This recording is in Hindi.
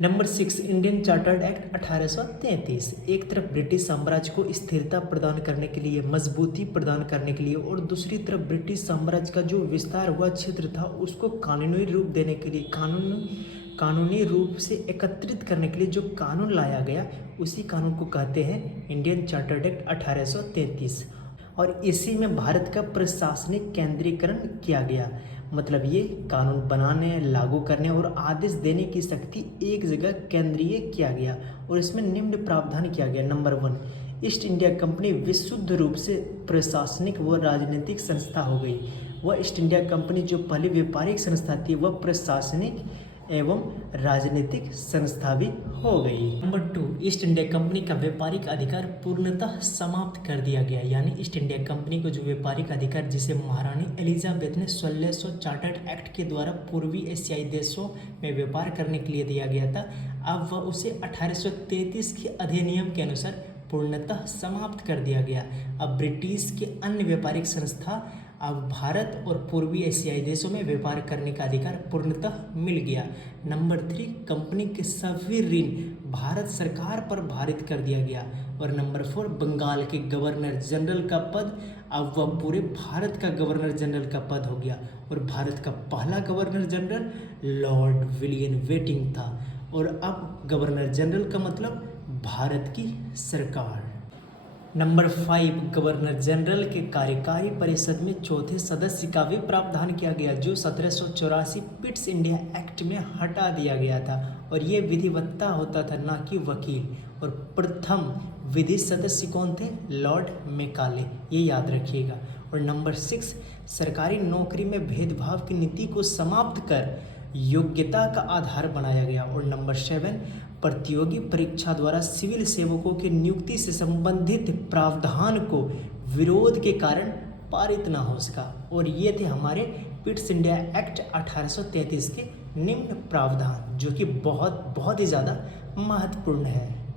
Number 6 Indian chartered act 1833। एक तरफ ब्रिटिश साम्राज्य को स्थिरता प्रदान करने के लिए, मजबूती प्रदान करने के लिए, और दूसरी तरफ ब्रिटिश साम्राज्य का जो विस्तार हुआ क्षेत्र था उसको कानूनी रूप देने के लिए, कानूनी रूप से एकत्रित करने के लिए जो कानून लाया गया उसी कानून को कहते हैं इंडियन चार्टर्ड एक्ट 1833। और इसी में भारत का प्रशासनिक केंद्रीकरण किया गया। मतलब ये कानून बनाने, लागू करने और आदेश देने की शक्ति एक जगह केंद्रीय किया गया। और इसमें निम्न प्रावधान किया गया। नंबर 1, ईस्ट इंडिया कंपनी विशुद्ध रूप से प्रशासनिक व राजनीतिक संस्था हो गई। वह ईस्ट इंडिया कंपनी जो पहले व्यापारिक संस्था थी वह प्रशासनिक एवं राजनीतिक संस्था भी हो गई। नंबर 2, ईस्ट इंडिया कंपनी का व्यापारिक अधिकार पूर्णतः समाप्त कर दिया गया। यानी ईस्ट इंडिया कंपनी को जो व्यापारिक अधिकार जिसे महारानी एलिजाबेथ ने 1600 चार्टर्ड एक्ट के द्वारा पूर्वी एशियाई देशों में व्यापार करने के लिए दिया गया था, अब वह उसे 1833 के अधिनियम के अनुसार पूर्णतः समाप्त कर दिया गया। अब ब्रिटिश के अन्य व्यापारिक संस्था अब भारत और पूर्वी एशियाई देशों में व्यापार करने का अधिकार पूर्णतः मिल गया। नंबर 3, कंपनी के सभी ऋण भारत सरकार पर भारित कर दिया गया। और नंबर 4, बंगाल के गवर्नर जनरल का पद अब वह पूरे भारत का गवर्नर जनरल का पद हो गया। और भारत का पहला governor general Lord William Bentinck था। और अब गवर्नर जनरल का मतलब भारत की सरकार। नंबर 5, गवर्नर जनरल के कार्यकारी परिषद में चौथे सदस्य का भी प्रावधान किया गया जो 1784 पिट्स इंडिया एक्ट में हटा दिया गया था। और ये विधिवक्ता होता था, ना कि वकील। और प्रथम विधि सदस्य कौन थे? लॉर्ड मैकाले, ये याद रखिएगा। और नंबर 6, सरकारी नौकरी में भेदभाव की नीति को समाप्त कर योग्यता का आधार बनाया गया। और नंबर 7, प्रतियोगी परीक्षा द्वारा सिविल सेवकों की नियुक्ति से संबंधित प्रावधान को विरोध के कारण पारित ना हो सका। और ये थे हमारे पिट्स इंडिया एक्ट 1833 के निम्न प्रावधान, जो कि बहुत ही ज़्यादा महत्वपूर्ण है।